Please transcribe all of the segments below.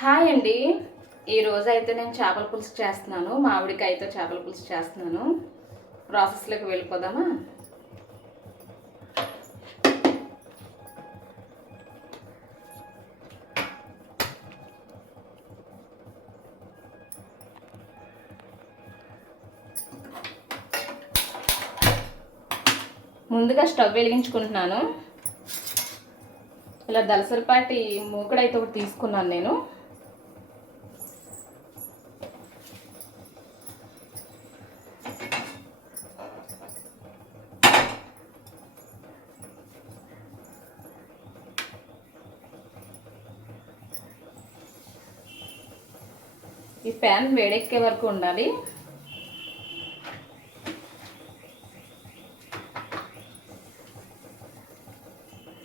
Hi అండి. ఈరోజు అయితే నేను చేపల పులుసు చేస్తున్నాను. మామిడికాయతో చేపల పులుసు చేస్తున్నాను. ప్రాసెస్లోకి వెళ్ళిపోదామా? ముందుగా స్టవ్ వెలిగించుకుంటున్నాను. ఇలా దలసరిపాటి మూకుడైతే ఒకటి తీసుకున్నాను నేను. ఈ ప్యాన్ వేడెక్కే వరకు ఉండాలి.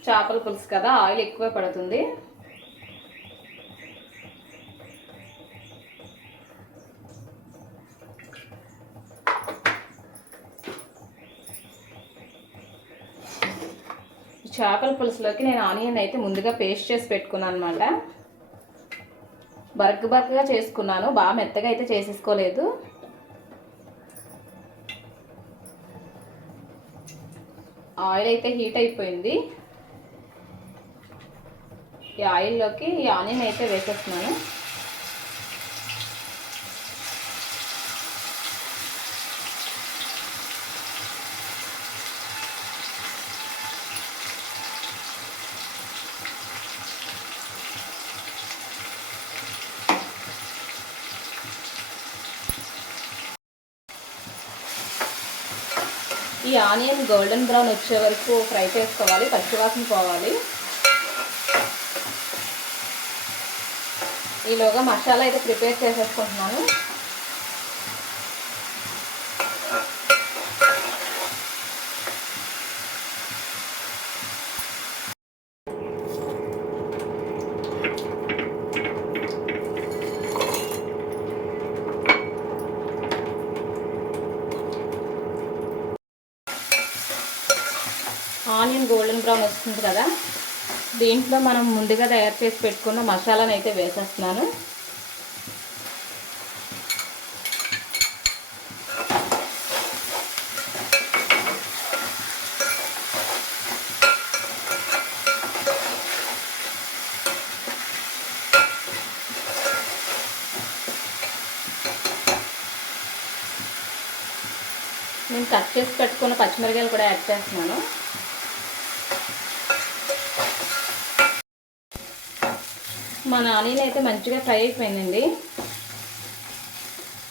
చేపల పులుసు కదా ఆయిల్ ఎక్కువ పడుతుంది. చేపల పులుసులోకి నేను ఆనియన్ అయితే ముందుగా పేస్ట్ చేసి పెట్టుకున్నాను అనమాట బరక్ బరక్గా చేసుకున్నాను. బాగా మెత్తగా అయితే చేసేసుకోలేదు. ఆయిల్ అయితే హీట్ అయిపోయింది. ఈ ఆయిల్లోకి ఈ ఆనియన్ అయితే వేసేస్తున్నాను. ఈ ఆనియన్ గోల్డెన్ బ్రౌన్ వచ్చే వరకు ఫ్రై చేసుకోవాలి పచ్చివాసన పోవాలి. ఈలోగా మసాలా అయితే ప్రిపేర్ చేసేసుకుంటున్నాను. ఆనియన్ గోల్డెన్ బ్రౌన్ వస్తుంది కదా. దీంట్లో మనం ముందుగా తయారు చేసి పెట్టుకున్న మసాలాను అయితే వేసేస్తున్నాను. నేను కట్ చేసి పెట్టుకున్న పచ్చిమిరకాయలు కూడా యాడ్ చేస్తున్నాను. మా ఆనియన్ అయితే మంచిగా ఫ్రై అయిపోయిందండి.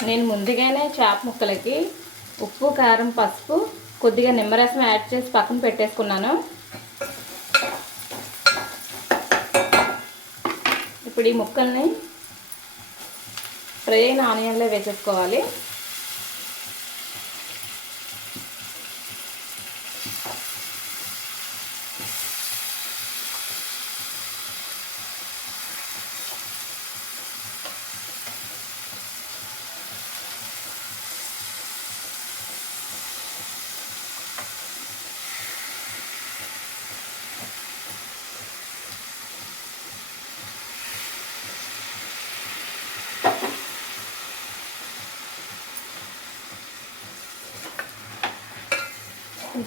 నేను ముందుగానే చేప ముక్కలకి ఉప్పు కారం పసుపు కొద్దిగా నిమ్మరసం యాడ్ చేసి పక్కన పెట్టేసుకున్నాను. ఇప్పుడు ఈ ముక్కల్ని ఫ్రై అయిన ఆనియన్లో వేసేసుకోవాలి.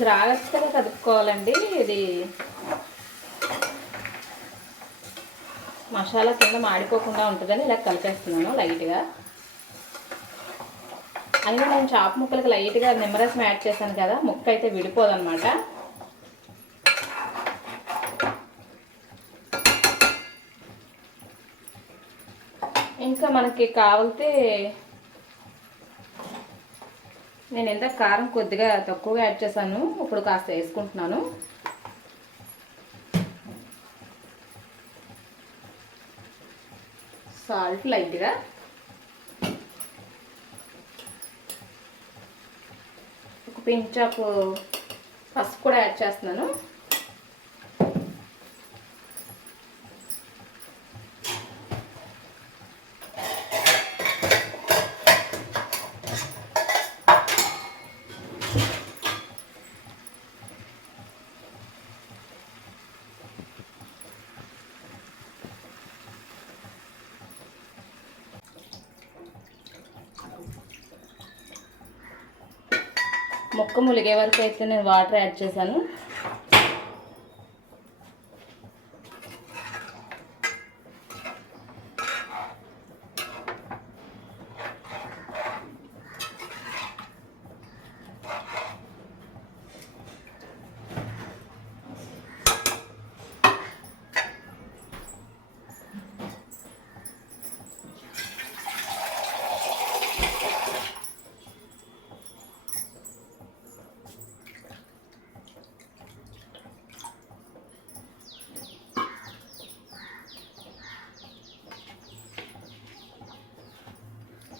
జాగ్రత్తగా కదుపుకోవాలండి. ఇది మసాలా కింద మాడిపోకుండా ఉంటుందని ఇలా కలిపేస్తున్నాను లైట్గా. అయినా నేను చాప ముక్కలకి లైట్గా నిమ్మరసం యాడ్ చేశాను కదా ముక్క అయితే విడిపోదన్నమాట ఇంకా మనకి కావాలితే నేను ఎంత కారం కొద్దిగా తక్కువగా యాడ్ చేశాను ఇప్పుడు కాస్త వేసుకుంటున్నాను. సాల్ట్ లైట్గా. ఒక పించ్ ఆఫ్ పసుపు కూడా యాడ్ చేస్తున్నాను. ముక్క ములిగే వరకు అయితే నేను వాటర్ యాడ్ చేశాను.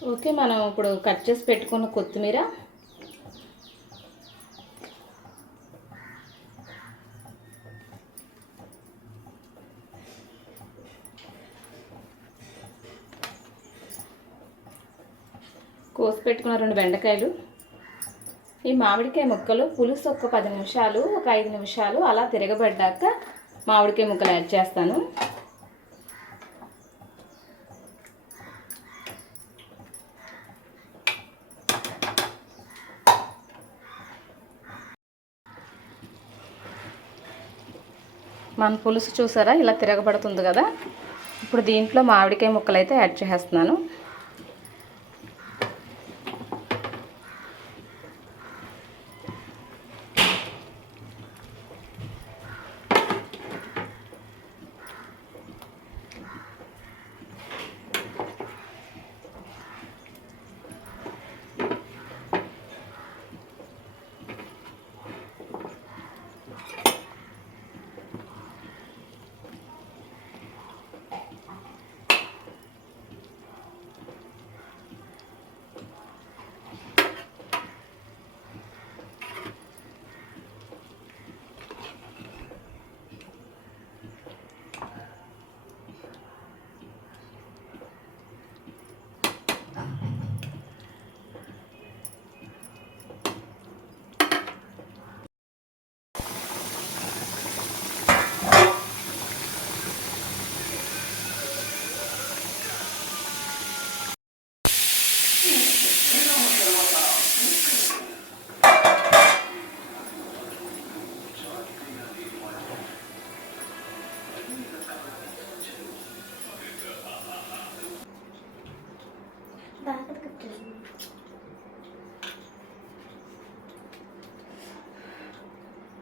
ఓకే మనం ఇప్పుడు కట్ చేసి పెట్టుకున్న కొత్తిమీర. కోసి పెట్టుకున్న రెండు బెండకాయలు. ఈ మామిడికాయ ముక్కలు పులుసు ఒక పది నిమిషాలు ఒక ఐదు నిమిషాలు అలా తిరగబడ్డాక మామిడికాయ ముక్కలు యాడ్ చేస్తాను. మన పులుసు చూసారా? ఇలా తిరగబడుతుంది కదా. ఇప్పుడు దీంట్లో మామిడికాయ ముక్కలు అయితే యాడ్ చేసేస్తున్నాను.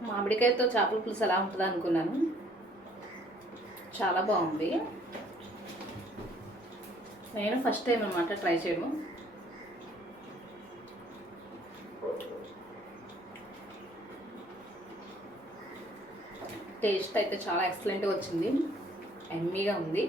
మామిడికాయతో చేపల పులుసు ఎలా ఉంటుంది అనుకున్నాను. చాలా బాగుంది. నేను ఫస్ట్ టైం అనమాట ట్రై చేయడం. టేస్ట్ అయితే చాలా ఎక్సలెంట్గా వచ్చింది. ఎమ్మీగా ఉంది.